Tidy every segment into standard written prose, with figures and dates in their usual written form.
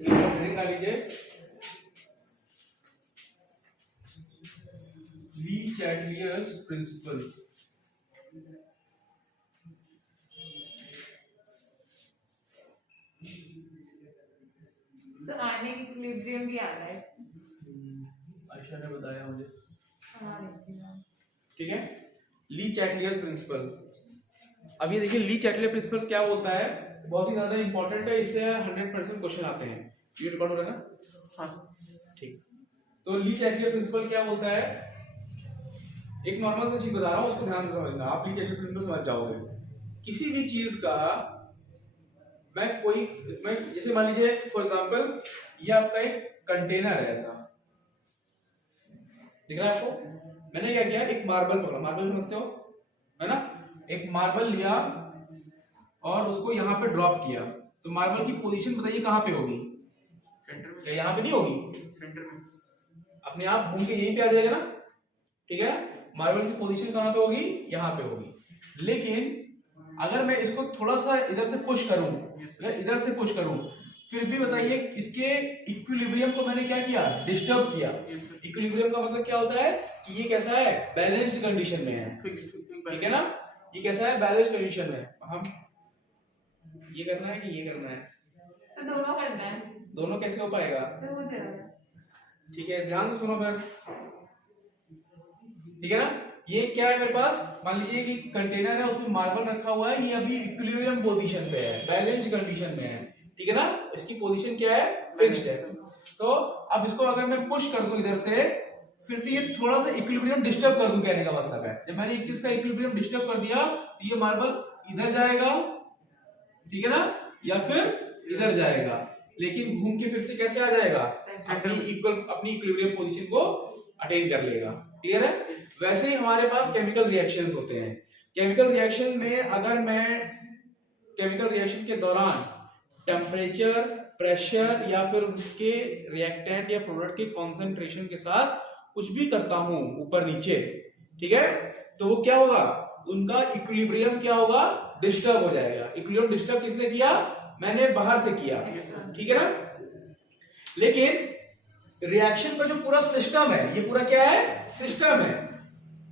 निकाल लीजिए ली चैटलियर्स principal. Sir आने की इक्विलिब्रियम भी आ रहा है। आयशा ने बताया मुझे। ठीक है, ली चैटलियर्स प्रिंसिपल। अब ये देखिए ली चैटलियर प्रिंसिपल क्या बोलता है, बहुत ही ज्यादा इंपॉर्टेंट है, इससे 100% क्वेश्चन आते हैं। ये रिकॉर्ड हो रहा है ना? हाँ ठीक। तो ली चैटलियर प्रिंसिपल क्या बोलता है, एक नॉर्मल सी चीज बता रहा हूँ, उसको ध्यान से समझना, आप ली चैटलियर प्रिंसिपल समझ जाओगे। किसी भी चीज का मैं जैसे मान लीजिए फॉर एग्जांपल ये आपका एक कंटेनर है, ऐसा दिख रहा है आपको। मैंने क्या किया, एक मार्बल पकड़ा, मार्बल समझते हो है ना, एक मार्बल लिया और उसको यहाँ पे ड्रॉप किया, तो मार्बल की पोजीशन बताइए कहाँ पे होगी? सेंटर में। क्या यहाँ पे नहीं होगी? सेंटर में, अपने आप घूम के यहीं पे आ जाएगा ना, ठीक है। मार्बल की पोजीशन कहाँ पे होगी? यहाँ पे होगी। लेकिन अगर मैं इसको थोड़ा सा इधर से पुश करूं या इधर से पुश करूं, फिर भी बताइए इसके इक्विलिब्रियम को मैंने क्या किया? डिस्टर्ब किया। इक्विलिब्रियम का मतलब क्या होता है कि ये कैसा है? बैलेंस्ड कंडीशन में है, ठीक है ना। ये कैसा है? बैलेंस्ड कंडीशन में। हम ये करना है कि ये करना है? तो दोनों करना है। दोनों कैसे हो पाएगा? ठीक है, ध्यान से सुनो फिर, ठीक है ना। ये क्या है मेरे पास, मान लीजिए कि कंटेनर है, उसमें मार्बल रखा हुआ है, ये अभी इक्विलिब्रियम पोजीशन पे है, बैलेंस्ड कंडीशन में है, ठीक है ना। इसकी पोजीशन क्या है? फिक्स्ड है। तो अब इसको अगर मैं पुश कर दूं इधर से, फिर से ये थोड़ा सा इक्विलिब्रियम डिस्टर्ब कर दूं, कहने का मतलब है जब मैंने इसका इक्विलिब्रियम डिस्टर्ब कर दिया तो ये मार्बल इधर जाएगा, ठीक है ना, या फिर इधर जाएगा, लेकिन घूम के फिर से कैसे आ जाएगा? अपनी इक्विलिब्रियम पोजीशन को अटेन कर लेगा। क्लियर है? वैसे ही हमारे पास केमिकल रिएक्शंस होते हैं। केमिकल रिएक्शन में अगर मैं केमिकल रिएक्शन के दौरान टेम्परेचर, प्रेशर या फिर उसके रिएक्टेंट या प्रोडक्ट के कॉन्सेंट्रेशन के साथ कुछ भी करता हूं ऊपर नीचे, ठीक है, तो वो क्या होगा? उनका इक्विलिब्रियम क्या होगा? डिस्टर्ब हो जाएगा। इक्विलिब्रियम डिस्टर्ब किसने किया? मैंने बाहर से किया, ठीक है ना। लेकिन रिएक्शन का जो पूरा सिस्टम है, ये पूरा क्या है? सिस्टम है।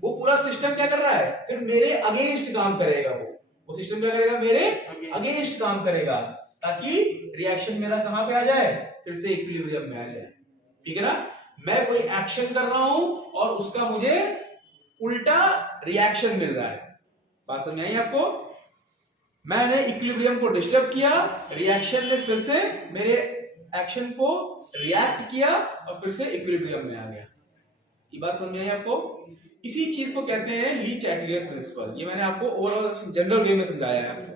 वो पूरा सिस्टम क्या कर रहा है? फिर मेरे अगेंस्ट काम करेगा। वो सिस्टम क्या करेगा? मेरे अगेंस्ट काम करेगा, ताकि रिएक्शन मेरा कहां पे आ जाए? फिर से इक्विलिब्रियम में आ जाए, ठीक है ना। मैं कोई एक्शन कर रहा हूं और उसका मुझे उल्टा रिएक्शन मिल रहा है। बात समझ आई आपको? मैंने इक्विलिब्रियम को डिस्टर्ब किया, रिएक्शन ने फिर से मेरे एक्शन को रिएक्ट किया और फिर से इक्विलिब्रियम में आ गया। ये बात समझ में आई आपको? इसी चीज को कहते हैं ली चैटलियर्स प्रिंसिपल। ये मैंने आपको ओवरऑल जनरल वे में समझाया है,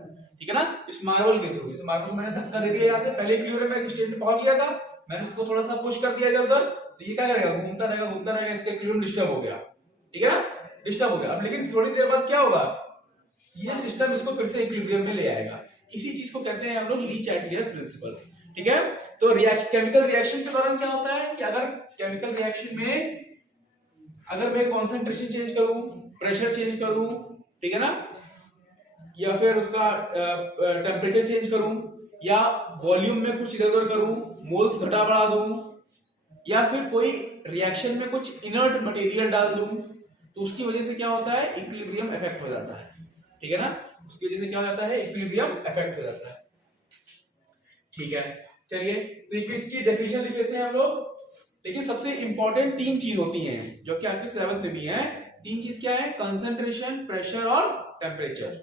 ठीक है ना। इस मार्बल के थ्रू, इस मार्बल को मैंने धक्का दे दिया, यहाँ से पहले इक्विलिब्रियम में स्टेट में पहुंच गया था, मैंने उसको थोड़ा सा पुश कर दिया इधर उधर, तो ये क्या करेगा? घूमता रहेगा, इसका इक्विलिब्रियम डिस्टर्ब हो गया, ठीक है ना, डिस्टर्ब हो गया। अब लेकिन थोड़ी देर बाद क्या होगा? ये सिस्टम इसको फिर से इक्विलिब्रियम में ले आएगा। इसी चीज को कहते हैं हम लोग ली चैटलियर्स प्रिंसिपल, ठीक है। तो केमिकल रिएक्शन के दौरान क्या होता है कि अगर केमिकल रिएक्शन में अगर मैं कॉन्सेंट्रेशन चेंज करूं, प्रेशर चेंज करूं, ठीक है ना, या फिर उसका टेम्परेचर चेंज करूं, या वॉल्यूम में कुछ इधर उधर करूं, मोल्स घटा बढ़ा दूं, या फिर कोई रिएक्शन में कुछ इनर्ट मटेरियल डाल दूं, तो उसकी वजह से क्या होता है? इक्विलिब्रियम इफेक्ट हो जाता है, ठीक है ना। उसकी वजह से क्या हो जाता है? इक्विलिब्रियम इफेक्ट हो जाता है, ठीक है। चलिए, तो इसकी डेफिनेशन लिख लेते हैं हम लोग। लेकिन सबसे इंपॉर्टेंट तीन चीज होती हैं जो कि आपके सिलेबस में भी है। तीन चीज क्या है? कंसंट्रेशन, प्रेशर और टेम्परेचर।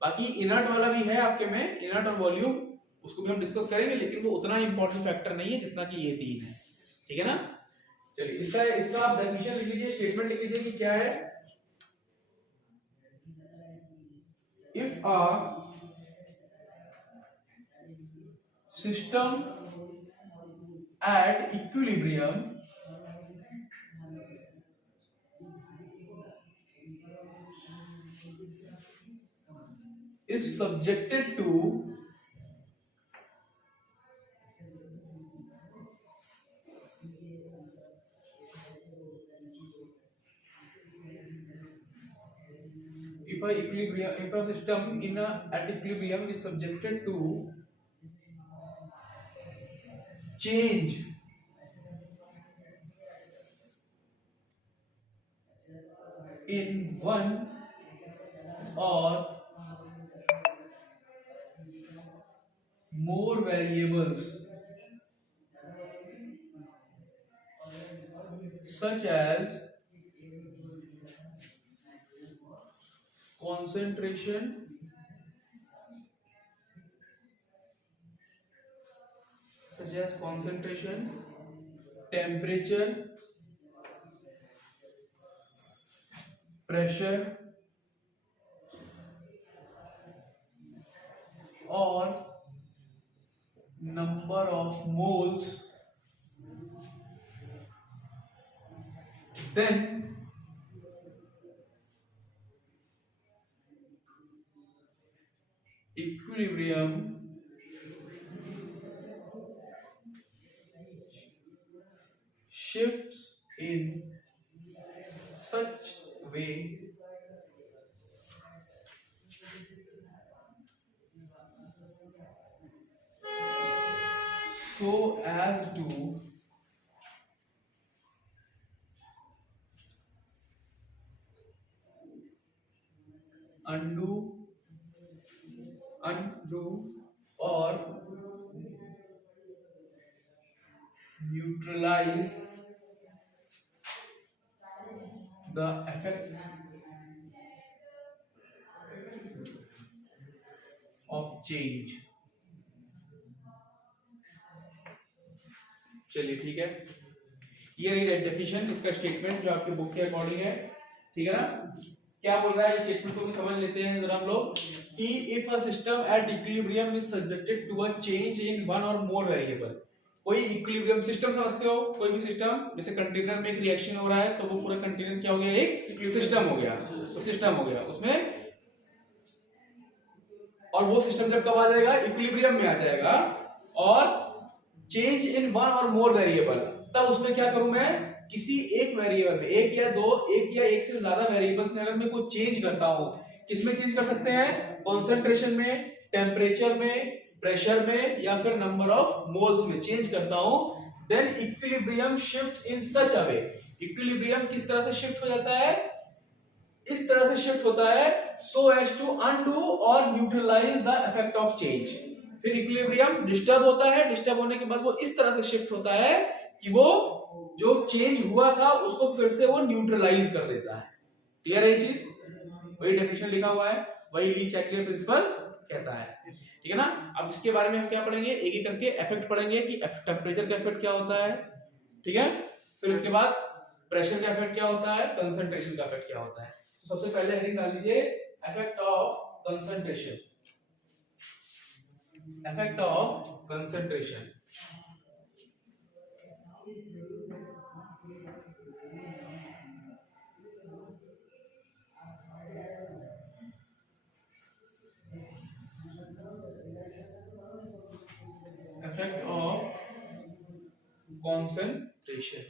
बाकी इनर्ट वाला भी है आपके में, इनर्ट और वॉल्यूम, उसको भी हम डिस्कस करेंगे, लेकिन वो उतना इंपॉर्टेंट फैक्टर नहीं है जितना कि ये तीन है, ठीक है ना। चलिए, इसका आप डेफिनेशन लिख लीजिए, स्टेटमेंट लिख लीजिए कि क्या है। If a system at equilibrium is subjected to if a system at equilibrium is subjected to change in one or more variables such as concentration, temperature, pressure or number of moles, then equilibrium shifts in such way so as to undo or neutralize the effect of change। चलिए ठीक है, ये definition, इसका statement जो आपके book के according है, ठीक है ना। क्या बोल रहा है स्टेटमेंट को भी समझ लेते हैं जरा हम लोग कि if a system at equilibrium is subjected to a change in one or more variable. कोई इक्विलिब्रियम सिस्टम समझते हो, कोई भी सिस्टम, जैसे कंटेनर में एक रिएक्शन हो रहा है तो वो पूरा कंटेनर क्या हो गया, एक सिस्टम हो गया उसमें, और वो सिस्टम जब कब आ जाएगा, इक्विलिब्रियम में आ जाएगा, और change in one or more variable, तब उसमें क्या करूं मैं, किसी एक वेरिएबल में, एक या एक से ज्यादा वेरिएबल्स में अगर मैं कोई चेंज करता हूं, किसमें चेंज कर सकते हैं, कॉन्सेंट्रेशन में, टेम्परेचर में, प्रेशर में, या फिर नंबर ऑफ मोल्स में चेंज करता हूं, then equilibrium shift in such a way. Equilibrium किस तरह से शिफ्ट हो जाता है, इस तरह से शिफ्ट होता है, so as to undo or neutralise the effect of change. फिर इक्विलिब्रियम डिस्टर्ब होता है, डिस्टर्ब होने के बाद वो इस तरह से शिफ्ट होता है कि वो जो चेंज हुआ था उसको फिर से वो न्यूट्रलाइज कर देता है। क्लियर है ये चीज, वही डेफिनेशन लिखा हुआ है, वही ली-चैटलियर प्रिंसिपल कहता है, ठीक है ना। अब इसके बारे में हम क्या पढ़ेंगे, एक एक करके इफेक्ट पढ़ेंगे कि टेम्परेचर का इफेक्ट क्या होता है, ठीक है, फिर उसके बाद प्रेशर का इफेक्ट क्या होता है, कंसंट्रेशन का इफेक्ट क्या होता है। तो सबसे पहले हेडिंग डाल लीजिए effect of concentration, effect of concentration. Effect of concentration,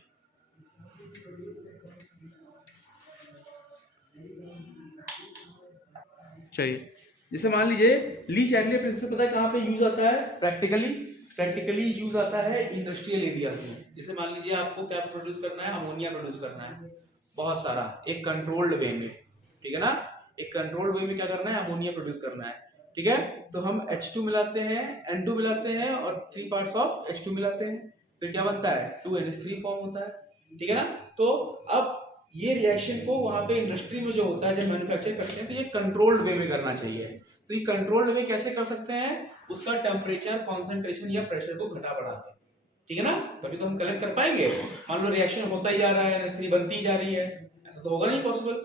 चलिए जैसे मान लीजिए ली-चैटलियर प्रिंसिपल पता है कहां पे यूज आता है, प्रैक्टिकली यूज आता है इंडस्ट्रियल एरियाज में। जैसे मान लीजिए आपको क्या प्रोड्यूस करना है, अमोनिया प्रोड्यूस करना है बहुत सारा, एक कंट्रोल्ड वे में, ठीक है ना, एक कंट्रोल्ड वे में क्या करना है, अमोनिया प्रोड्यूस करना है, ठीक है। तो हम H2 मिलाते हैं, N2 मिलाते हैं और 3 पार्ट्स ऑफ H2 मिलाते हैं, फिर क्या बनता है, 2NH3 फॉर्म होता है, ठीक है ना। तो अब ये रिएक्शन को वहां पे इंडस्ट्री में जो होता है, जब मैन्युफैक्चर करते हैं तो ये कंट्रोल्ड वे में करना चाहिए। तो ये कंट्रोल्ड वे कैसे कर सकते हैं, उसका टेम्परेचर, कॉन्सेंट्रेशन या प्रेशर को घटा बढ़ा के, ठीक है ना, तभी तो हम कलेक्ट कर पाएंगे। मान लो रिएक्शन होता ही जा रहा है, NH3 बनती जा रही है, ऐसा तो होगा नहीं पॉसिबल,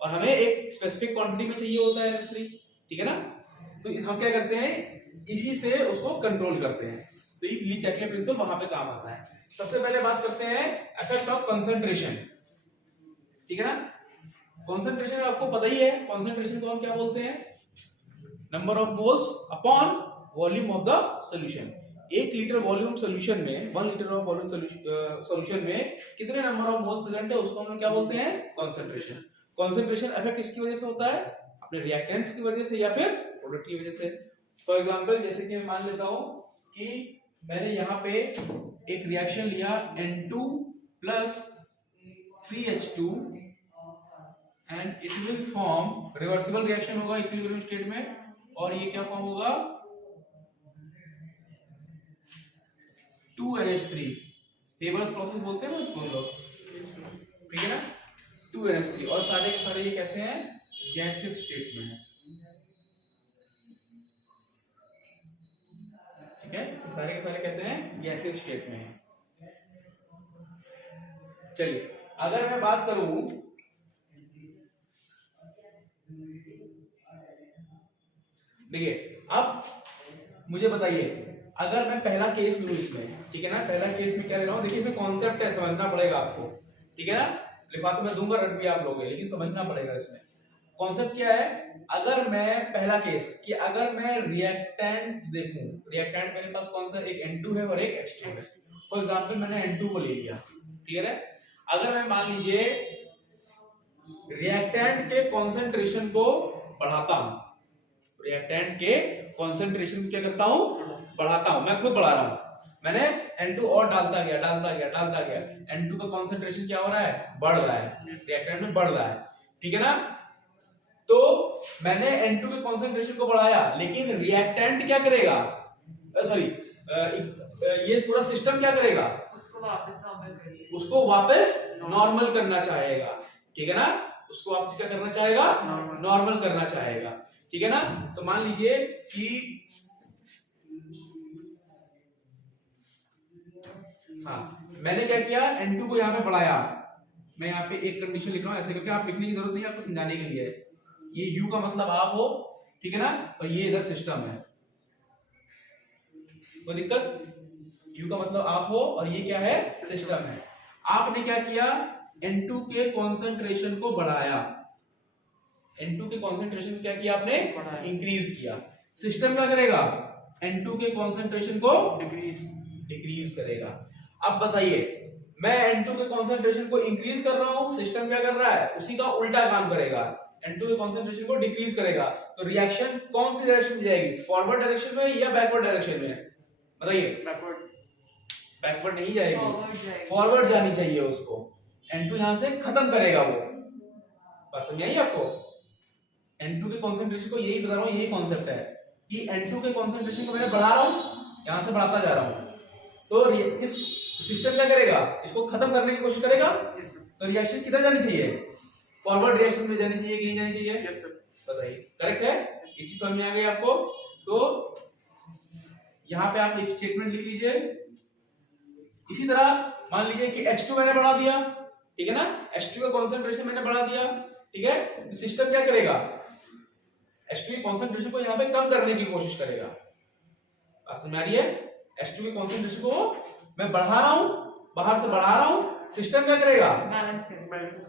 और हमें एक स्पेसिफिक क्वांटिटी में चाहिए होता है NH3, ठीक है ना। तो हम क्या करते हैं, इसी से उसको कंट्रोल करते हैं। तो ये ली-चैटलियर प्रिंसिपल वहां पे काम आता है। सबसे पहले बात करते हैं इफेक्ट ऑफ कंसंट्रेशन, ठीक है ना। कंसंट्रेशन आपको पता ही है, कंसंट्रेशन को हम क्या बोलते हैं, number of moles upon volume of the solution. 1 litre volume solution में, 1 लीटर ऑफ वॉल्यूम सॉल्यूशन में कितने नंबर ऑफ मोल्स प्रेजेंट है, उसको हम क्या बोलते हैं, कंसंट्रेशन। कंसंट्रेशन इफेक्ट किसकी वजह से होता है, अपने रिएक्टेंट्स की वजह से या फिर प्रोडक्ट की वजह से। फॉर एग्जांपल जैसे कि मैं मान लेता हूं कि मैंने यहाँ पे एक रिएक्शन लिया N2 plus 3H2 and it will form, reversible reaction होगा इक्विलिब्रियम स्टेट में, और ये क्या फॉर्म होगा 2NH3, हेबर्स प्रोसेस बोलते हैं ना इसको लोग, ठीक है ना, 2NH3, और सारे के सारे ये कैसे हैं, गैसियस स्टेट में है, ठीक है, सारे के सारे कैसे हैं, गैसियस स्टेट में है। चलिए अगर मैं बात करूं, देखिए अब मुझे बताइए, अगर मैं पहला केस लूं इसमें, ठीक है ना, पहला केस में क्या ले रहा हूं, देखिए इसमें कॉन्सेप्ट है, समझना पड़ेगा आपको, ठीक है ना, लिखवा तो मैं दूंगा, रट भी आप लोगे, लेकिन समझना पड़ेगा इसमें कॉन्सेप्ट क्या है। अगर मैं पहला केस कि अगर मैं रिएक्टेंट देखूं, रिएक्टेंट मेरे पास कौन सा, एक N2 है और एक H2 है, फॉर एग्जांपल मैंने N2 को ले लिया, क्लियर है। अगर मैं मान लीजिए रिएक्टेंट के कॉन्सेंट्रेशन को बढ़ाता हूं, रिएक्टेंट के कॉन्सेंट्रेशन को क्या करता हूं, बढ़ाता हूं, मैं खुद बढ़ा रहा हूं, मैंने N2 और डालता गया, N2 का कॉन्सेंट्रेशन क्या हो रहा है, बढ़ रहा है, रिएक्टेंट में बढ़ रहा है, ठीक है ना। तो मैंने N2 के कॉन्सेंट्रेशन को बढ़ाया, लेकिन रिएक्टेंट क्या करेगा, सॉरी ये पूरा सिस्टम क्या करेगा, उसको वापस नॉर्मल करना चाहेगा, ठीक है ना, उसको वापस क्या करना चाहेगा, नॉर्मल करना चाहेगा, ठीक है ना। तो मान लीजिए कि हाँ मैंने क्या किया, N2 को यहाँ पे बढ़ाया, मैं यहाँ पे एक कंडीशन लिख रहा हूँ ऐसे करके, आप लिखने की जरूरत नहीं है, आपको समझाने के लिए, ये U का मतलब आप हो, ठीक है ना, और ये इधर सिस्टम है, कोई दिक्कत, U का मतलब आप हो और ये क्या है, सिस्टम है। आपने क्या किया, N2 के कॉन्सेंट्रेशन को बढ़ाया, N2 के कॉन्सेंट्रेशन को क्या किया आपने, इंक्रीज किया, सिस्टम क्या करेगा, N2 के कॉन्सेंट्रेशन को डिक्रीज करेगा। अब बताइए, मैं N2 के कॉन्सेंट्रेशन को इंक्रीज कर रहा हूं, सिस्टम क्या कर रहा है, उसी का उल्टा काम करेगा, N2 के कॉन्सेंट्रेशन को डिक्रीज करेगा, तो रिएक्शन कौन सी डायरेक्शन में जाएगी, फॉरवर्ड डायरेक्शन में या बैकवर्ड डायरेक्शन में, बताइए। बैकवर्ड नहीं जाएगी, फॉरवर्ड जानी चाहिए उसको, N2 यहां से खत्म करेगा वो, बात समझ आई आपको। N2 के कॉन्सेंट्रेशन को यही बता रहा हूं, यही कॉन्सेप्ट है कि N2 के कॉन्सेंट्रेशन को मैंने बढ़ा रहा हूं, यहां से बढ़ाता जा रहा हूं, तो इस सिस्टम क्या करेगा, इसको खत्म करने की कोशिश करेगा, तो रिएक्शन किधर जानी चाहिए, फॉरवर्ड रिएक्शन में जानी चाहिए कि नहीं जानी चाहिए, यस सर, बताइए, करेक्ट है, ये चीज समझ में आ गई आपको। तो यहां पे आप एक स्टेटमेंट लिख लीजिए, इसी तरह मान लीजिए कि H2 मैंने बढ़ा दिया, ठीक है ना, H2 का कॉन्सेंट्रेशन मैंने बढ़ा दिया, ठीक है, तो सिस्टम क्या करेगा, H2 के कॉन्सेंट्रेशन को यहाँ पे कम करने की कोशिश करेगा, बात समझ आ रही है, H2 के कॉन्सेंट्रेशन को मैं बढ़ा रहा हूं, बाहर से बढ़ा रहा हूं, सिस्टम क्या करेगा,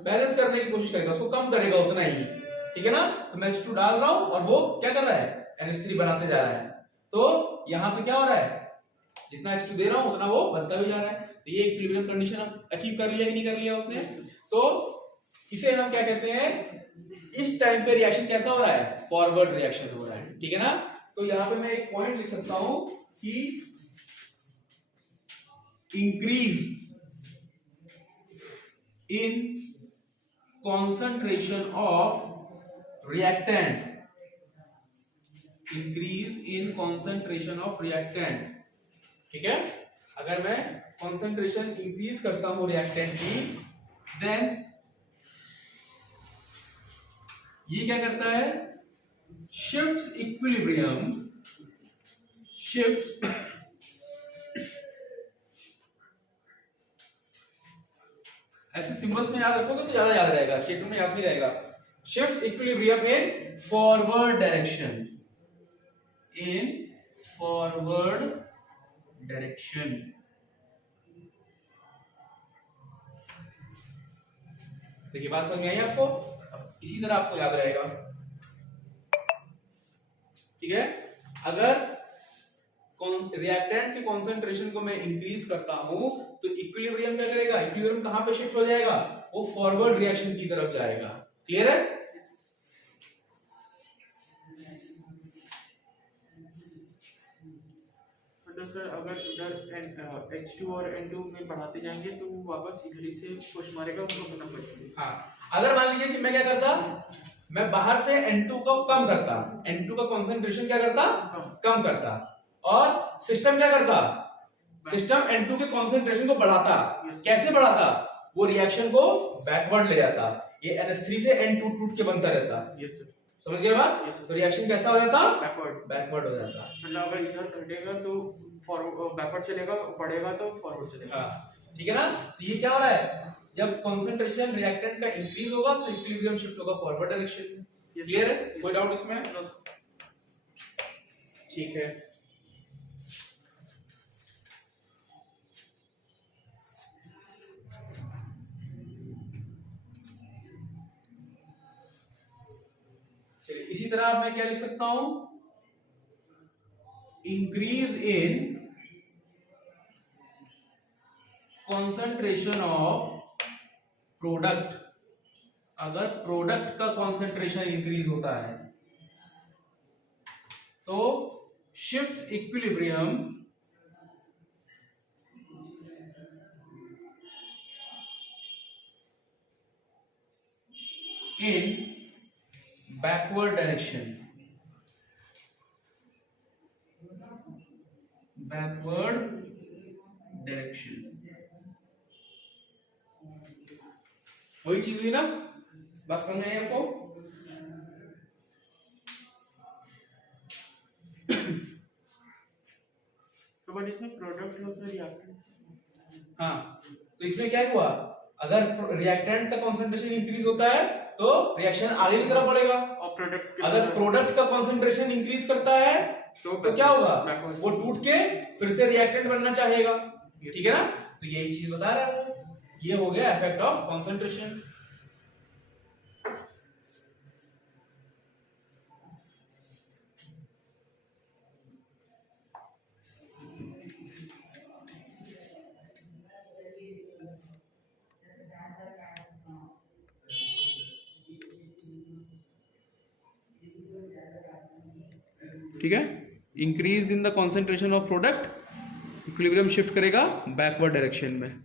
बैलेंस करने की कोशिश करेगा, उसको कम करेगा उतना ही, ठीक है ना। तो मैं H2 डाल रहा हूं और वो क्या कर रहा है, NH3 बनाते जा रहा है, तो यहाँ पे क्या हो रहा है, जितना H2 दे रहा हूं उतना वो बनता भी जा रहा है, तो ये इक्विलिब्रियम कंडीशन अचीव कर लिया कि नहीं कर लिया उसने। तो इसे हम क्या कहते हैं, इस टाइम पे रिएक्शन कैसा हो रहा है, फॉरवर्ड रिएक्शन हो रहा है, ठीक है ना। तो यहाँ पे मैं एक पॉइंट लिख सकता हूं कि increase in concentration of reactant, increase in concentration of reactant, ठीक है, अगर मैं concentration increase करता हूं reactant की, then ये क्या करता है, shifts equilibrium, shifts ऐसे सिंबल्स में याद रखोगे तो ज्यादा याद रहेगा, स्टेटमेंट में याद नहीं रहेगा। Shift equilibrium in forward direction, in forward direction, देखिए बात समझ में आई आपको, इसी तरह आपको याद रहेगा, ठीक है। अगर रिएक्टेंट के कॉन्सेंट्रेशन को मैं इंक्रीज करता हूं तो इक्विलिब्रियम क्या करेगा, इक्विलिब्रियम कहां पे शिफ्ट हो जाएगा, वो फॉरवर्ड रिएक्शन की तरफ जाएगा, क्लियर है। मतलब सर अगर इधर H2 और N2 में बढ़ाते जाएंगे तो वो वापस इधर ही से पुश मारेगा, उनको खत्म कर देंगे। हाँ, अगर मान लीजिए कि मैं क्या करता, मैं बाहर से N2 को कम करता, N2 का कंसंट्रेशन क्या करता, कम करता, और सिस्टम क्या करता, सिस्टम N2 के कंसंट्रेशन को बढ़ाता। कैसे बढ़ाता, वो रिएक्शन को बैकवर्ड ले जाता, ये NH3 से N2 टूट के बनता रहता। यस सर, समझ गए बात? तो रिएक्शन कैसा हो जाता, बैकवर्ड हो जाता। मतलब अगर इधर घटेगा तो फॉरवर्ड, बैकवर्ड चलेगा, बढ़ेगा तो फॉरवर्ड चलेगा। हाँ, ठीक है ना। तो ये क्या हो रहा है, जब कंसंट्रेशन रिएक्टेंट का इंक्रीज होगा तो इक्विलिब्रियम शिफ्ट होगा फॉरवर्ड डायरेक्शन में। क्लियर है, कोई डाउट इसमें? ठीक है। चलिए, इसी तरह मैं क्या लिख सकता हूं, increase in concentration of product. अगर प्रोडक्ट का कंसंट्रेशन इंक्रीज होता है तो शिफ्ट इक्विलिब्रियम इन बैकवर्ड डायरेक्शन, बैकवर्ड डायरेक्शन। वही चीज हुई ना, बस समझ में आई आपको? तो बट इसमें प्रोडक्ट है, उसमें रिएक्टेंट। हाँ, तो इसमें क्या हुआ, अगर रिएक्टेंट का कंसंट्रेशन इंक्रीज होता है तो रिएक्शन आगे की तरफ बढ़ेगा, और प्रोडक्ट अगर प्रोडक्ट का कंसंट्रेशन इंक्रीज करता है तो क्या होगा, वो टूट के फिर से रिएक्टेंट बनना चाहेगा। ठीक है ना, तो यही चीज बता रहा है, ये हो गया इफेक्ट ऑफ कंसंट्रेशन। ठीक है, increase in the concentration of product, equilibrium shift करेगा बैकवर्ड डायरेक्शन में।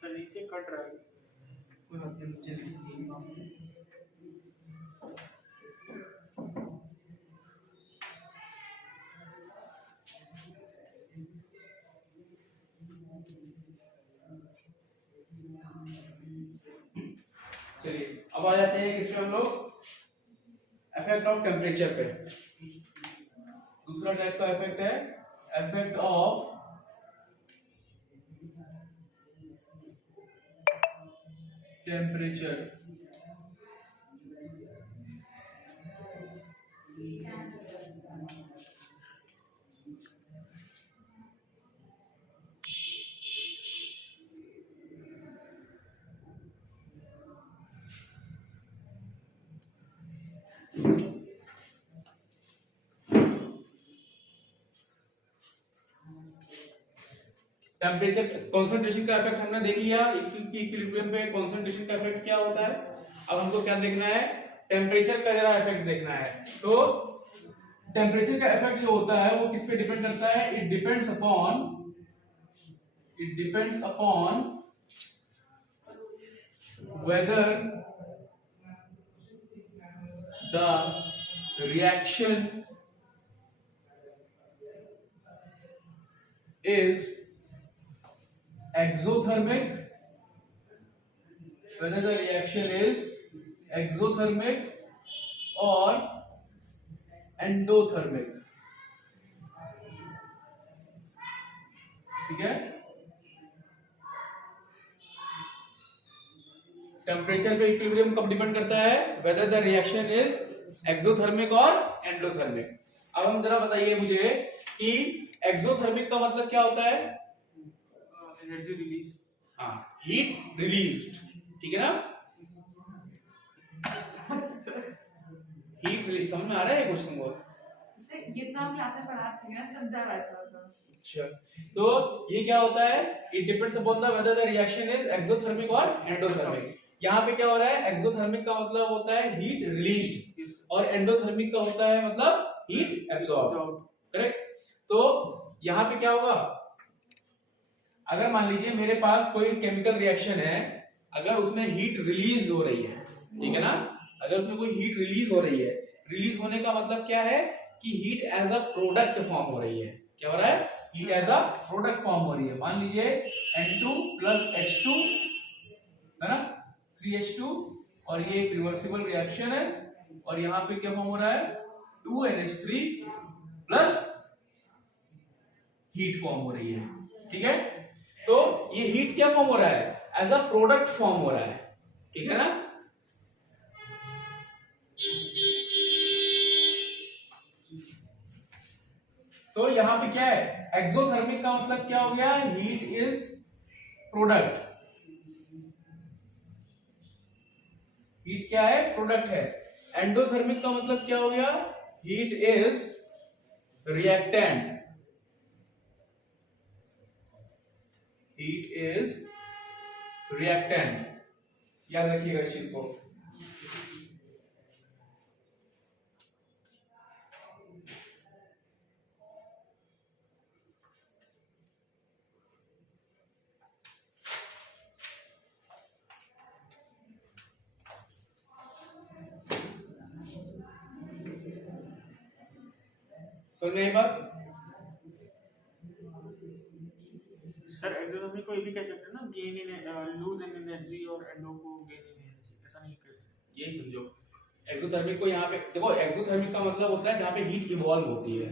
सर नीचे कट रहा है। कोई बात नहीं, मुझे लिखिए। चलिए, अब आ जाते हैं किस पे हम लोग, इफेक्ट ऑफ टेम्परेचर पे। दूसरा टाइप का इफेक्ट है effect of temperature. Temperature concentration का इफेक्ट हमने देख लिया कि इक्विलिब्रियम पे कंसंट्रेशन का इफेक्ट क्या होता है। अब हमको क्या देखना है, टेम्परेचर का जरा इफेक्ट देखना है। तो टेम्परेचर का इफेक्ट जो होता है वो किस पे डिपेंड करता है, it depends upon whether the reaction is exothermic, whether the reaction is exothermic or endothermic। ठीक है, टेम्परेचर पे इक्विलिब्रियम कब डिपेंड करता है, whether the reaction is exothermic और endothermic। अब हम जरा बताइए मुझे कि एक्सोथर्मिक का मतलब क्या होता है। Energy release. हाँ, हीट रिलीज्ड, ठीक है ना। हीट रिलीज समझ में आ रहा है क्वेश्चन को? जितना क्लास में पढ़ा चाहिए ना समझा रहता था। अच्छा, तो ये क्या होता है, it depends upon the whether the reaction is exothermic और एंडोथर्मिक। यहाँ पे क्या हो रहा है, एक्सोथर्मिक का मतलब होता है हीट रिलीज्ड और एंडोथर्मिक का होता है मतलब हीट एब्सॉर्ब, करेक्ट। तो यहाँ पे क्या होगा, अगर मान लीजिए मेरे पास कोई केमिकल रिएक्शन है, अगर उसमें हीट रिलीज हो रही है, ठीक है ना, अगर उसमें कोई हीट रिलीज हो रही है, रिलीज होने का मतलब क्या है कि heat as a product form हो रही है। क्या हो रहा है, heat as a product form हो रही है। मान लीजिए N2 plus H2 है ना, 3H2, और ये एक रिवर्सिबल रिएक्शन है, और यहाँ पे क्या फॉर्म हो रहा है, 2NH3 प्लस हीट फॉर्म हो रही है, ठीक है। तो ये हीट क्या फॉर्म हो रहा है, एज अ प्रोडक्ट फॉर्म हो रहा है, ठीक है ना। तो यहां पे क्या है, एक्सोथर्मिक का मतलब क्या हो गया, हीट इज प्रोडक्ट, हीट क्या है, प्रोडक्ट है। एंडोथर्मिक का मतलब क्या हो गया, heat is reactant, heat is reactant, याद रखिएगा इस चीज को। समझ में ये बात? सर एक्सोथर्मिक को ये भी कह सकते हैं ना, gain in lose in energy, और एंडो को गेन इन एनर्जी, ऐसा नहीं कहते। यही समझो, एक्सोथर्मिक को यहाँ पे देखो, एक्सोथर्मिक का मतलब होता है जहाँ पे हीट इवॉल्व होती है,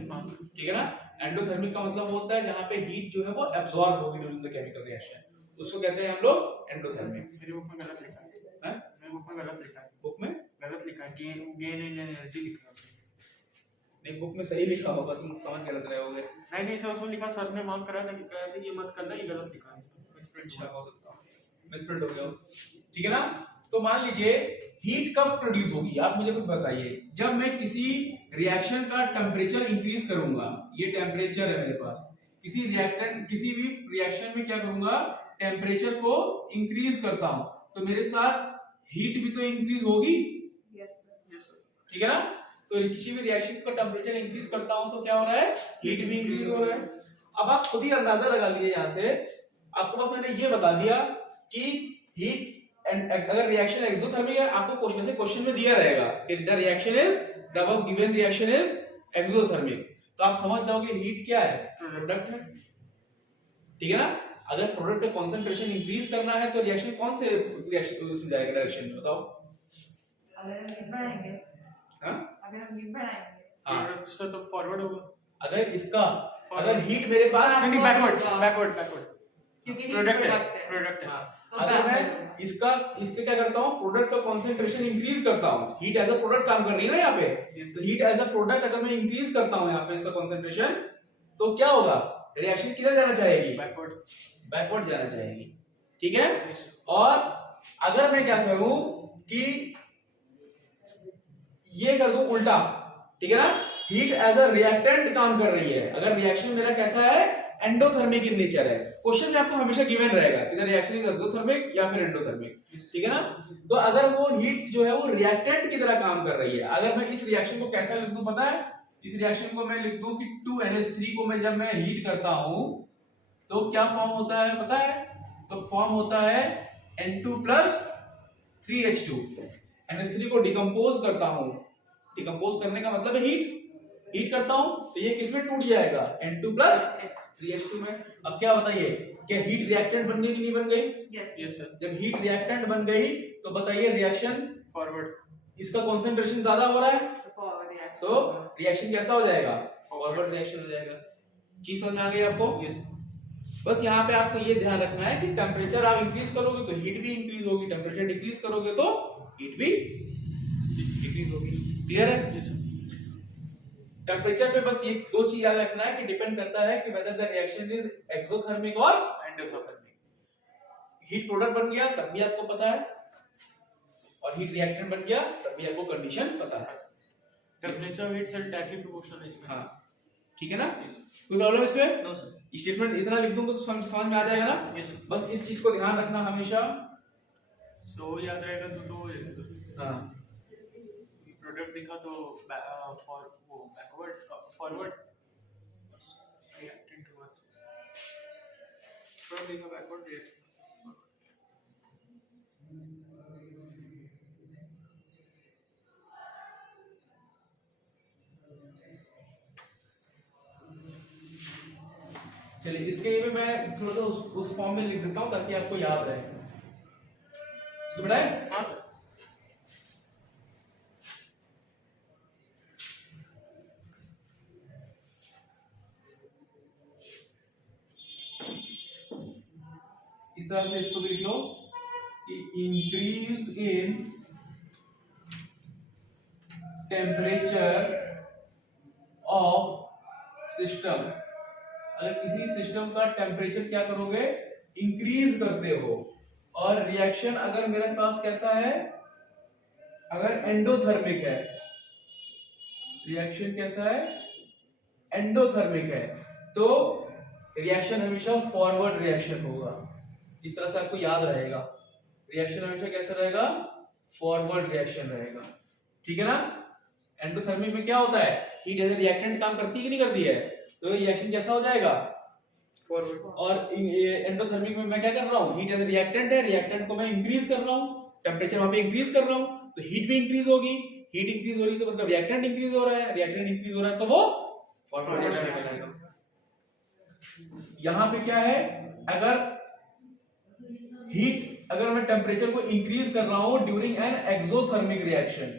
ठीक है ना। एंडोथर्मिक का मतलब होता है जहाँ पे हीट जो है वो एब्सॉर्ब होगी ड्यूरिंग द केमिकल रिएक्शन, उसको कहते हैं हम लोग एंडोथर्मिक। मेरी बुक में गलत लिखा है, हैं? मेरी बुक में गलत लिखा है, बुक में गलत लिखा है, गेन इन एनर्जी लिखा है। नहीं, बुक में सही लिखा होगा, तुम समझ गलत रहे होगे। नहीं नहीं सर, उसमें लिखा, सर ने मार्क करा था कि कहा था ये मत करना, ये गलत लिखा है सर, मिसप्रिंट अच्छा, हो सकता है मिसप्रिंट हो गया हो, ठीक है ना। तो मान लीजिए हीट कब प्रोड्यूस होगी, आप मुझे कुछ बताइए। जब मैं किसी रिएक्शन का टेम्परेचर इंक्रीज करूंगा, ये टेम्परेचर है मेरे पास, किसी रिएक्टेंट किसी भी रिएक्शन में क्या करूंगा, टेम्परेचर को इंक्रीज करता हूं, तो मेरे साथ हीट भी तो इंक्रीज होगी, यस सर, ठीक है ना। तो किसी भी रिएक्शन का टेम्परेचर इंक्रीज करता हूं तो क्या हो रहा है, हीट भी इंक्रीज हो रहा है। अब आप खुद ही अंदाजा लगा लीजिए, यहां से आपको बस मैंने ये बता दिया कि हीट एंड अगर रिएक्शन एक्सोथर्मिक है, आपको क्वेश्चन में दिया रहेगा कि the reaction is the above given reaction is exothermic, तो आप समझ जाओगे हीट क्या है, प्रोडक्ट है, ठीक है ना। अगर प्रोडक्ट का कंसंट्रेशन इंक्रीज करना है तो रिएक्शन कौन से रिएक्शन उसमें जाएगा, डायरेक्शन में बताओ। अगर हम हीट बढ़ाएंगे, हाँ, अगर हम हीट बढ़ाएंगे, हाँ, तो सर तो फॉरवर्ड होगा, अगर इसका अगर हीट मेरे पास नहीं बैकवर्ड क्योंकि प्रोडक्ट है, प्रोडक्ट है। प्रोडक्ट है। तो अगर मैं backward। इसका क्या करता हूँ, प्रोडक्ट का कंसंट्रेशन इंक्रीज करता हूँ, हीट एज अ प्रोडक्ट काम कर रही है ना यहाँ पे, तो हीट एज अ प्रोडक्ट अगर मैं इंक्रीज करता हूँ यहाँ पे इसका कंसंट्रेशन, तो क्या होगा, रिएक्शन किधर जाना चाहेगी, बैकवर्ड जाना चाहेगी, ठीक है। और अगर मैं क्या करूं कि ये कर दूं उल्टा, ठीक है ना, हीट एज अ रिएक्टेंट काम कर रही है, अगर रिएक्शन मेरा कैसा है, एंडोथर्मिक इन नेचर है, क्वेश्चन में आपको हमेशा गिवन रहेगा कि रिएक्शन इज एक्सोथर्मिक या फिर एंडोथर्मिक, ठीक है ना। तो अगर वो हीट जो है वो रिएक्टेंट की तरह काम कर रही है, अगर मैं इस रिएक्शन को कैसा लिख दूं पता है, इस रिएक्शन को मैं लिख दूं कि 2NH3 को मैं जब मैं हीट करता हूं तो क्या फॉर्म होता है पता है, तो फॉर्म होता है N2 plus 3H2, NH3 को डिकम्पोज करता हूं, डिकम्पोज करने का मतलब है हीट करता हूं, तो ये किसमें टूट जाएगा, N2 plus 3H2 में। अब क्या बताइए, क्या हीट रिएक्टेंट बन गई कि नहीं बन गई, यस सर, जब हीट रिएक्टेंट बन गई तो बताइए रिएक्शन फॉरवर्ड, इसका कंसंट्रेशन ज्यादा हो रहा है, तो रिएक्शन कैसा हो जाएगा, फॉरवर्ड रिएक्शन हो जाएगा। चीज समझ में आ गई आपको, यस। बस यहाँ पे आपको ये ध्यान रखना है कि टेम्परेचर आप इंक्रीज करोगे तो हीट भी इंक्रीज होगी, टेम्परेचर डिक्रीज करोगे तो हीट भी डिक्रीज होगी, क्लियर है। यस टेम्परेचर पे बस ये दो चीज याद रखना है कि डिपेंड करता है कि whether the reaction is exothermic और एंडोथर्मिक, हीट प्रोडक्ट बन गया तब भी आपको पता है, और हीट रिएक्टेंट बन गया तब भी आपको कंडीशन पता है। Temperature heat cell directly proportional है इसमें। हाँ ठीक है ना, कोई प्रॉब्लम इसमें? No sir. स्टेटमेंट इतना लिख दूंगा तो समझ में आ जाएगा ना। Yes sir. बस इस चीज को ध्यान रखना हमेशा। तो याद रहेगा तो हाँ प्रोडक्ट दिखा तो बैकवर्ड फॉरवर्ड रिएक्टेंट हुआ, प्रोडक्ट दिखा बैकवर्ड रिएक्टेंट। चलिए इसके लिए भी मैं थोड़ा सा उस फॉर्म में लिख देता हूँ ताकि आपको याद रहे। समझ रहे हैं? हाँ सर। इस तरह से इसको भी लिख लो कि increase in temperature of system. अगर किसी सिस्टम का टेम्परेचर क्या करोगे, इंक्रीज करते हो, और रिएक्शन अगर मेरे पास कैसा है, अगर एंडोथर्मिक है, रिएक्शन कैसा है, एंडोथर्मिक है, तो रिएक्शन हमेशा फॉरवर्ड रिएक्शन होगा। इस तरह से आपको याद रहेगा, रिएक्शन हमेशा कैसा रहेगा, फॉरवर्ड रिएक्शन रहेगा। ठीक है ना। एंडोथर्मिक में क्या होता है, हीट एज ए रिएक्टेंट काम करती है कि नहीं करती है, तो रिएक्शन कैसा हो जाएगा, फॉरवर्ड। और एंडोथर्मिक में मैं क्या कर रहा हूँ, हीट एज ए रिएक्टेंट है, रिएक्टेंट को मैं इंक्रीज कर रहा हूँ, टेम्परेचर वहां पे इंक्रीज कर रहा हूँ, तो हीट भी इंक्रीज होगी, हीट इंक्रीज हो रही है तो मतलब रिएक्टेंट इंक्रीज हो रहा है, रिएक्टेंट इंक्रीज हो रहा है तो वो फॉरवर्ड रिएक्शन कहलाएगा। यहां पे क्या है, अगर हीट, अगर मैं टेम्परेचर को इंक्रीज कर रहा हूं during an exothermic reaction,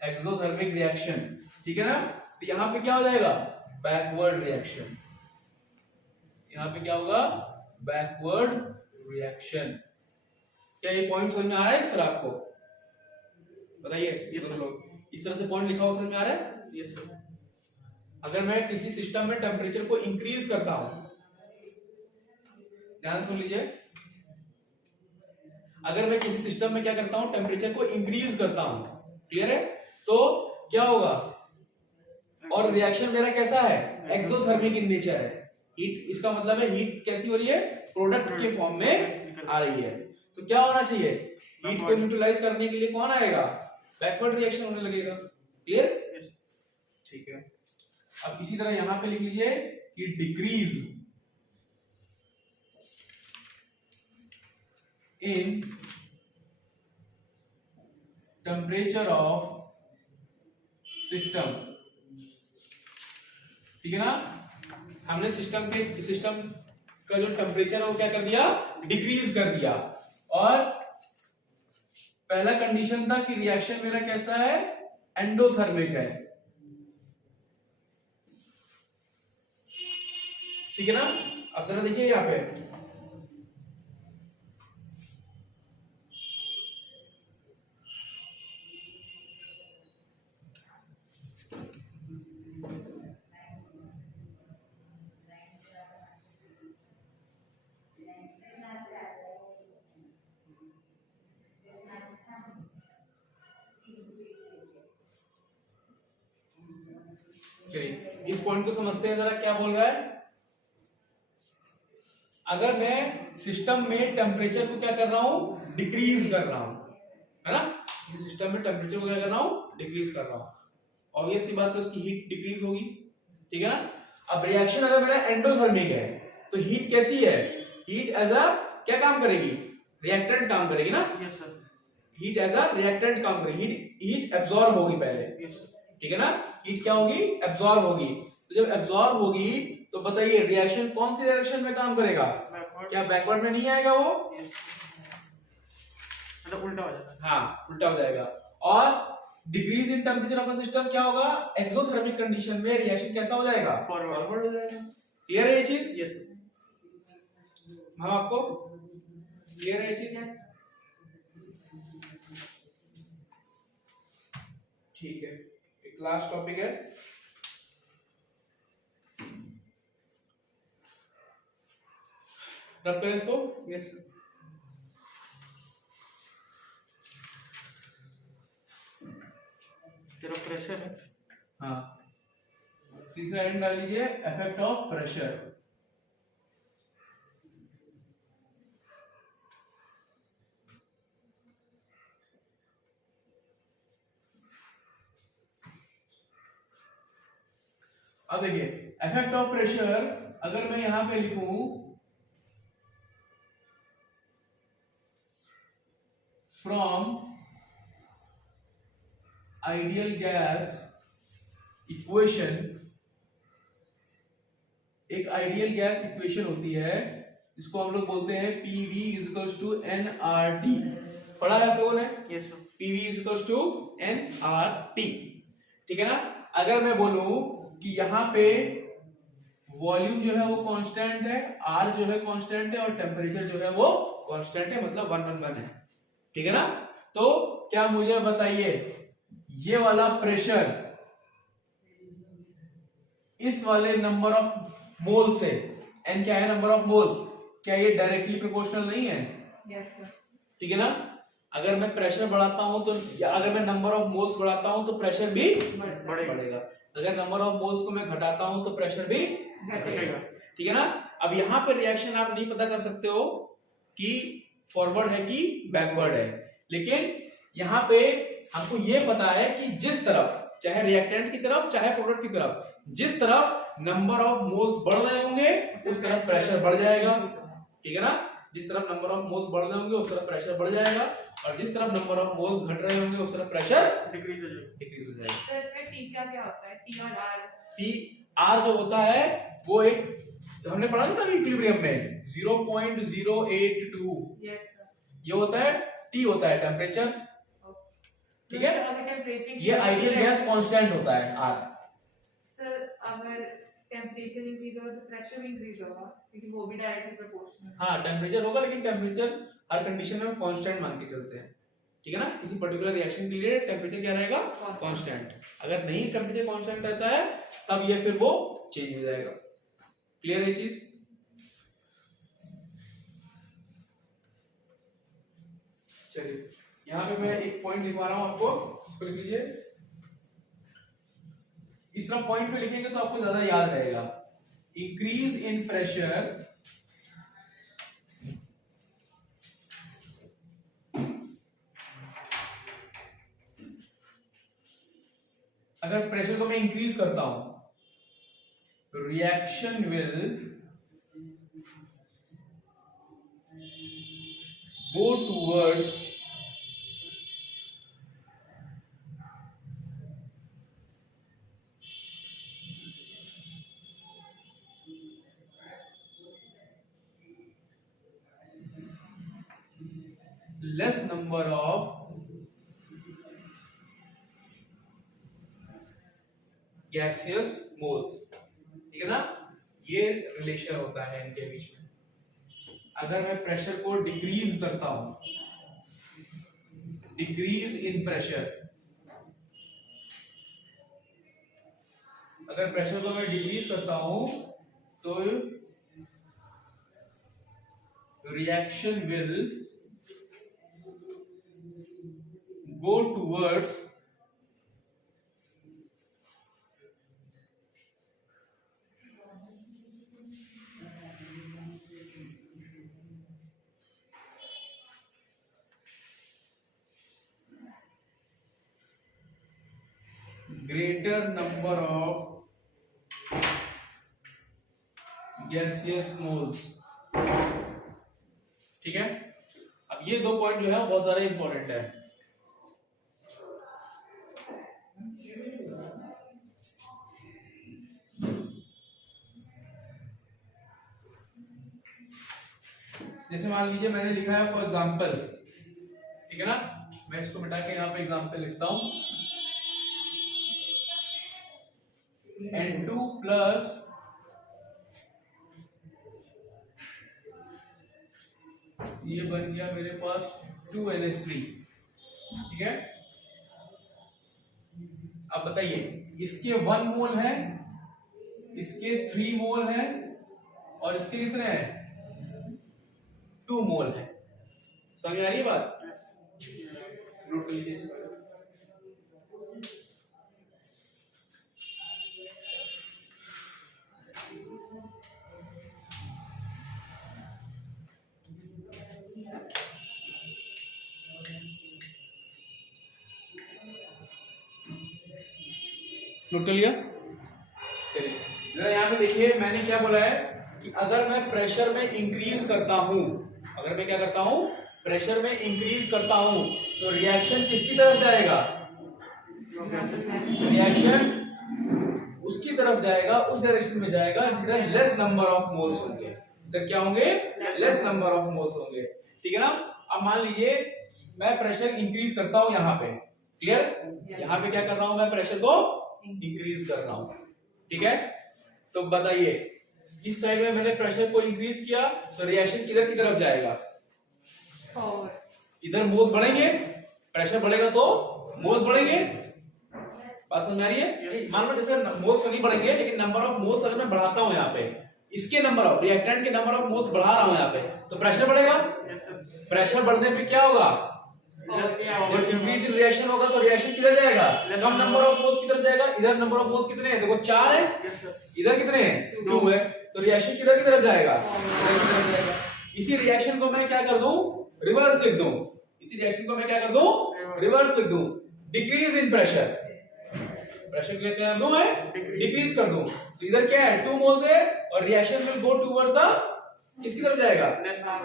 exothermic reaction, ठीक है ना, तो यहां पे क्या हो जाएगा, बैकवर्ड रिएक्शन। यहां पे क्या होगा, बैकवर्ड रिएक्शन। क्या ये पॉइंट समझ में आ रहा है इस तरह आपको, बताइए। Yes, sir. इस तरह से पॉइंट लिखा हुआ समझ में आ रहा है। Yes sir. अगर मैं किसी सिस्टम में टेम्परेचर को इंक्रीज करता हूं, ध्यान से सुन लीजिए, अगर मैं किसी सिस्टम में क्या करता हूं, टेम्परेचर को इंक्रीज करता हूं, क्लियर है, तो क्या होगा, और रिएक्शन मेरा कैसा है, एक्सोथर्मिक इन नेचर है, हीट, इसका मतलब है हीट कैसी हो रही है, प्रोडक्ट के फॉर्म में आ रही है, तो क्या होना चाहिए, हीट को न्यूट्रलाइज करने के लिए कौन आएगा, बैकवर्ड रिएक्शन होने लगेगा। क्लियर, ठीक है। अब इसी तरह यहां पे लिख लीजिए कि decrease in temperature of system, ठीक है ना, हमने सिस्टम का जो टेम्परेचर है वो क्या कर दिया, डिक्रीज कर दिया, और पहला कंडीशन था कि रिएक्शन मेरा कैसा है, एंडोथर्मिक है, ठीक है ना। अब जरा देखिए यहां पे, चलिए इस पॉइंट को समझते हैं जरा, क्या बोल रहा है। अगर मैं सिस्टम में टेम्परेचर को क्या कर रहा हूं, डिक्रीज कर रहा हूं, है ना, इस सिस्टम में टेम्परेचर को क्या कर रहा हूं, डिक्रीज कर रहा हूं, ऑब्वियस सी बात है उसकी हीट डिक्रीज होगी, ठीक है ना। अब रिएक्शन अगर मेरा एंडोथर्मिक है तो हीट कैसी है, हीट एज अ क्या काम करेगी, रिएक्टेंट काम करेगी ना। Yes sir. Heat as a reactant काम करेगी, हीट एब्जॉर्ब होगी पहले, यस सर। ठीक है ना, हीट क्या होगी, एब्जॉर्ब होगी, तो जब एब्जॉर्ब होगी तो बताइए रिएक्शन कौन सी डायरेक्शन में काम करेगा, क्या बैकवर्ड में नहीं आएगा वो, मतलब उल्टा हो जाएगा। हाँ उल्टा हो जाएगा। और decrease in temperature of a system क्या होगा, एक्सोथर्मिक कंडीशन में रिएक्शन कैसा हो जाएगा, फॉरवर्ड हो जाएगा। क्लियर है ये चीज, यस हम आपको क्लियर है ये चीज, ठीक है। एक लास्ट टॉपिक है, रब करें इसको। Yes sir. तेरा प्रेशर है। हाँ, तीसरा एलिमेंट डाल लीजिए, इफेक्ट ऑफ प्रेशर। अब देखिए इफेक्ट ऑफ प्रेशर, अगर मैं यहां पे लिखूं फ्रॉम आइडियल गैस इक्वेशन, एक आइडियल गैस इक्वेशन होती है जिसको हम लोग बोलते हैं PV इज टू nRT। पढ़ा है आप लोगों ने? Yes sir. PV is to nRT, ठीक है ना। अगर मैं बोलूं कि यहाँ पे वॉल्यूम जो है वो कांस्टेंट है, R जो है कांस्टेंट है और टेम्परेचर जो है वो कांस्टेंट है, मतलब 111 है, ठीक है ना। तो क्या मुझे बताइए, ये वाला प्रेशर इस वाले नंबर ऑफ मोल से, n क्या है, नंबर ऑफ मोल्स, क्या ये डायरेक्टली प्रोपोर्शनल नहीं है? Yes sir. ठीक है ना। अगर मैं प्रेशर बढ़ाता हूं तो, या अगर मैं नंबर ऑफ मोल्स बढ़ाता हूं तो प्रेशर भी बढ़ेगा, अगर नंबर ऑफ मोल्स को मैं घटाता हूं तो प्रेशर भी घटेगा, ठीक है ना। अब यहाँ पर रिएक्शन आप नहीं पता कर सकते हो कि फॉरवर्ड है कि बैकवर्ड है, लेकिन यहाँ पे हमको ये पता है कि जिस तरफ, चाहे रिएक्टेंट की तरफ चाहे प्रोडक्ट की तरफ, जिस तरफ नंबर ऑफ मोल्स बढ़ रहे होंगे उस तरफ प्रेशर बढ़ जाएगा, ठीक है ना। जिस तरफ नंबर ऑफ मोल्स बढ़ रहे होंगे उस तरफ प्रेशर बढ़ जाएगा, और जिस तरफ नंबर ऑफ मोल्स घट रहे होंगे उस तरफ प्रेशर डिक्रीज हो जाएगा। सर इसमें T का क्या होता है? T और R? T R जो होता है वो एक, हमने पढ़ा नहीं था इक्विलिब्रियम में 0.082, यस सर। ये होता है T होता है टेम्परेचर, ठीक है। अगर टेम्परेचर, ये आइडियल गैस कांस्टेंट होता है R। सर अगर टेम्परेचर इंक्रीज होगा तो प्रेशर भी इंक्रीज होगा, क्योंकि वो भी डायरेक्टली प्रोपोर्शनल है। हाँ टेम्परेचर होगा, लेकिन टेम्परेचर हर कंडीशन में कांस्टेंट मान के चलते हैं, ठीक है ना। किसी पर्टिकुलर रिएक्शन के लिए टेम्परेचर क्या रहेगा, कांस्टेंट। अगर नहीं टेम्परेचर कांस्टेंट रहता है तब ये फिर वो चेंज हो जाएगा। क्लियर है चीज? चलिए यहाँ पे मैं एक पॉइंट लिखवा रहा हूं आपको, इसको लिख लीजिए। इस तरह पॉइंट पे लिखेंगे तो आपको ज्यादा याद रहेगा। इंक्रीज इन प्रेशर अगर प्रेशर को मैं इंक्रीज करता हूं, reaction will go towards less number of gaseous moles, ठीक है ना। ये रिलेशन होता है इनके बीच में। अगर मैं प्रेशर को डिक्रीज करता हूं, डिक्रीज इन प्रेशर, अगर प्रेशर को मैं डिक्रीज करता हूं तो reaction will go towards greater number of gaseous moles, ठीक है। अब ये दो पॉइंट जो है बहुत ज्यादा इंपॉर्टेंट है। जैसे मान लीजिए मैंने लिखा है फॉर एग्जांपल, ठीक है ना। मैं इसको मिटा के यहाँ पे एग्जांपल लिखता हूं, N2 प्लस ये बन गया मेरे पास 2NH3, ठीक है। अब बताइए, इसके 1 मोल है, इसके 3 मोल है, और इसके कितने हैं, 2 मोल है। समझ आ रही है बात? नोट कर लीजिए। नोट कर लिया? चलिए जरा यहाँ पे देखिए, मैंने क्या बोला है कि अगर मैं प्रेशर में इंक्रीज करता हूं, अगर मैं क्या करता हूं, प्रेशर में इंक्रीज करता हूं, तो रिएक्शन किसकी तरफ जाएगा? रिएक्शन उसकी तरफ जाएगा, उस डायरेक्शन में जाएगा जिधर लेस नंबर ऑफ मोल्स होंगे। इधर क्या होंगे? लेस नंबर ऑफ मोल्स होंगे, ठीक है ना। अब मान लीजिए मैं प्रेशर इंक्रीज करता हूं यहाँ पे, क्लियर? यहाँ पे क्या कर रहा हूं मैं? प्रेशर को इंक्रीज कर रहा हूं, ठीक है। तो बताइए, इस साइड में मैंने प्रेशर को इंक्रीज किया तो रिएक्शन किधर की तरफ जाएगा? इधर मोल्स बढ़ेंगे, प्रेशर बढ़ेगा तो मोल्स बढ़ेंगे। बात समझ में आ रही है? मान लो जैसे मोल्स तो नहीं बढ़ेंगे, लेकिन नंबर ऑफ मोल्स अगर मैं बढ़ाता हूं यहाँ पे, इसके नंबर ऑफ रिएक्टेंट के नंबर ऑफ मोल्स बढ़ा रहा हूं यहाँ पे, तो प्रेशर बढ़ेगा। प्रेशर बढ़ने पे क्या होगा? जब इंक्रीज इन रिएक्शन होगा तो रिएक्शन किधर जाएगा? कम नंबर ऑफ मोल्स की तरफ जाएगा। इधर नंबर ऑफ मोल्स कितने हैं? देखो 4 है, इधर कितने हैं? 2 है, तो रिएक्शन किधर की तरफ जाएगा? इसी रिएक्शन को मैं क्या कर दूं? रिवर्स लिख दूं। इसी रिएक्शन को मैं क्या कर दूं? रिवर्स लिख दूं। डिक्रीज इन प्रेशर, प्रेशर क्या कर दूं मैं? डिक्रीज कर दूं। तो इधर क्या है? 2 मोल्स है और reaction will go towards the किसकी तरफ जाएगा?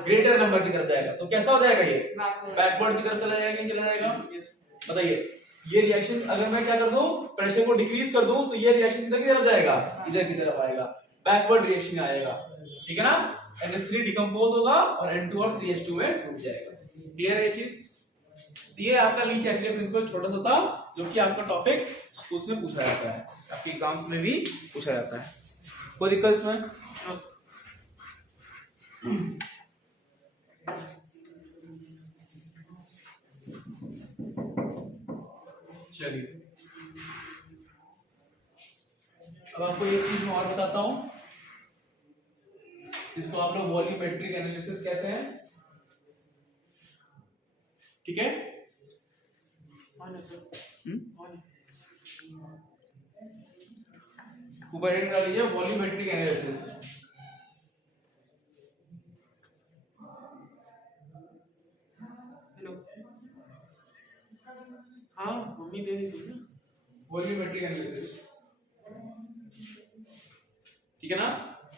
ग्रेटर नंबर की तरफ जाएगा। तो कैसा हो जाएगा ये? बैकवर्ड की तरफ चला जाएगा कि नहीं चला जाएगा? बताइए, ये रिएक्शन अगर मैं क्या कर दूं? प्रेशर को डिक्रीज कर दूं, तो ये रिएक्शन किधर की तरफ जाएगा? इधर की तरफ आएगा, बैकवर्ड रिएक्शन आएगा, ठीक है ना। NH3 डिकम्पोज होगा और N2 और 3H2 में टूट जाएगा। क्लियर है ये चीज? ये आपका लीच एटले प्रिंसिपल छोटा सा था, जो कि आपका टॉपिक स्कूल्स में पूछा जाता है, आपके एग्जाम्स में भी पूछा जाता है। कोई दिक्कत इसमें? चलिए, अब आपको एक चीज मैं और बताता हूं, जिसको आप लोग वॉल्यूमेट्रिक एनालिसिस कहते हैं, ठीक है। ऊपर हेडिंग डाल लीजिए, वॉल्यूमेट्रिक एनालिसिस। हाँ मम्मी दे दी ना। वॉल्यूमेट्रिक एनालिसिस, ठीक है ना।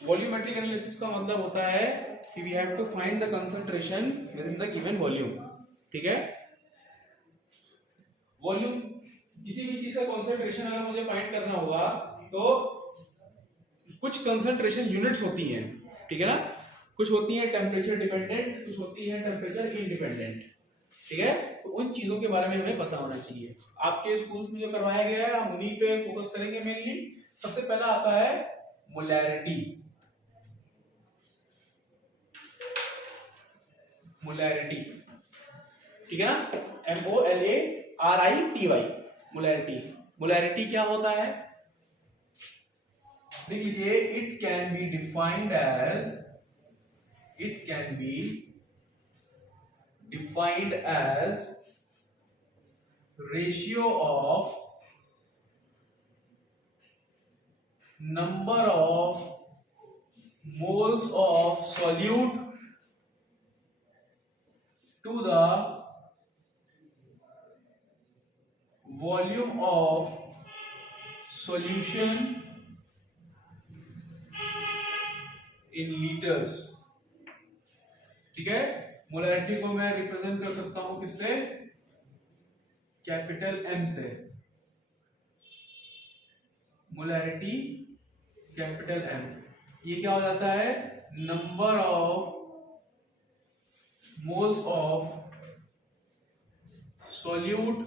वॉल्यूमेट्रिक एनालिसिस का मतलब होता है कि we have to find the concentration within the given volume, ठीक है। वॉल्यूम, किसी भी चीज का कंसंट्रेशन अगर मुझे फाइंड करना होगा तो कुछ कंसंट्रेशन यूनिट्स होती हैं, ठीक है ना। कुछ होती हैं टेम्परेचर डिपेंडेंट, कुछ होती हैं टेम्परेचर इंडिपेंडेंट, ठीक है। तो उन चीजों के बारे में हमें पता होना चाहिए। आपके स्कूल्स में जो करवाया गया है हम उन्हीं पे फोकस करेंगे मेनली। सबसे पहला आता है मोलैरिटी। मोलैरिटी, ठीक है ना, MOLARITY, मोलैरिटी। मोलैरिटी क्या होता है? देख लीजिए, it can be defined as ratio of number of moles of solute to the volume of solution in liters, ठीक है। मोलैरिटी को मैं रिप्रेजेंट कर सकता हूं किससे? कैपिटल M से। मोलैरिटी कैपिटल M, ये क्या हो जाता है? Number of moles of solute,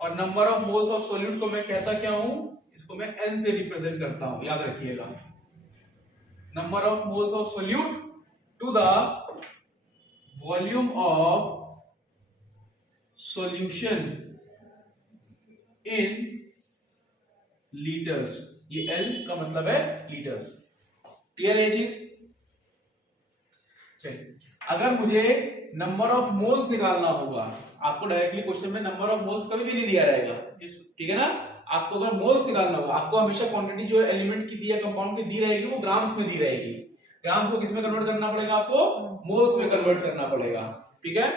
और number of moles of solute को मैं कहता क्या हूं? इसको मैं N से रिप्रेजेंट करता हूं, याद रखिएगा। Number of moles of solute to the volume of solution in litres, ये L का मतलब है लीटर्स। क्लियर है ये चीज? चलिए, अगर मुझे नंबर ऑफ मोल्स निकालना होगा, आपको डायरेक्टली क्वेश्चन में नंबर ऑफ मोल्स कभी भी नहीं दिया रहेगा, ठीक है ना। आपको अगर मोल्स निकालना होगा, आपको हमेशा क्वांटिटी जो एलिमेंट की दी है, कंपाउंड की दी रहेगी, वो ग्राम्स में दी रहेगी। ग्राम्स को किस में कन्वर्ट करना पड़ेगा? आपको मोल्स में कन्वर्ट करना पड़ेगा, ठीक है।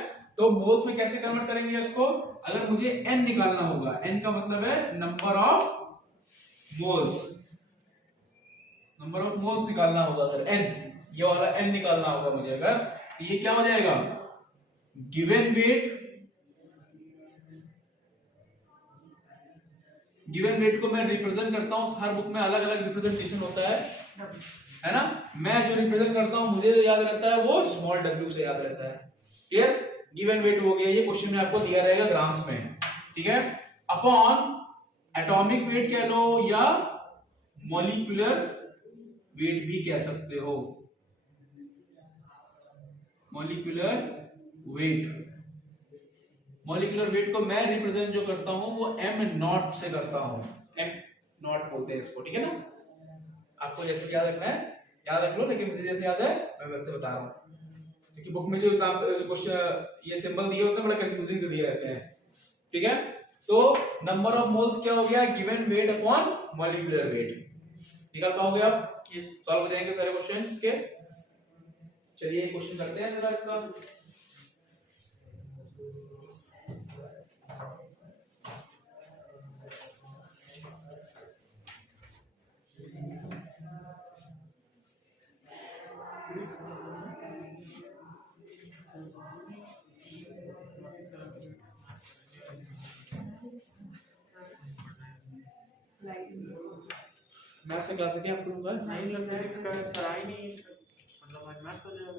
तो मोल्स में कैसे कन्वर्ट करेंगे इसको? अगर मुझे n निकालना होगा, n का मतलब है number of moles, number of moles निकालना होगा। अगर n, ये वाला n निकालना होगा मुझे, अगर तो ये क्या हो जाएगा? गिवन वेट, गिवन वेट को मैं रिप्रेजेंट करता हूं, हर बुक में अलग अलग रिप्रेजेंटेशन होता है ना। मैं जो रिप्रेजेंट करता हूं मुझे जो याद रहता है वो स्मॉल w से याद रहता है। क्लियर? गिवन वेट हो गया, ये क्वेश्चन में आपको दिया रहेगा ग्राम्स में, ठीक है। अपॉन एटॉमिक वेट कह लो या मॉलिक्यूलर वेट भी कह सकते हो। मॉलिक्यूलर वेट, मॉलिक्यूलर वेट को मैं रिप्रेजेंट जो करता हूं वो m नॉट से करता हूं, m नॉट बोलते हैं इसको, ठीक है ना। आपको जैसे याद रखना है याद रख लो, लेकिन मुझे जैसे याद है मैं वैसे बता रहा हूं, क्योंकि बुक में जो क्वेश्चन ये सिंबल दिए होते हैं बड़ा कंफ्यूजिंग से दिए रहते हैं, ठीक है। तो नंबर ऑफ मोल्स क्या हो गया? Given weight upon molecular weight. निकाल पाओगे आप? सॉल्व हो जाएंगे सारे क्वेश्चन इसके। चलिए क्वेश्चन करते हैं जरा इसका। मैथ्स से क्लास है क्या आप लोगों का? नहीं सर, फिजिक्स का सर आई नहीं, मतलब मैथ्स हो जाएगा।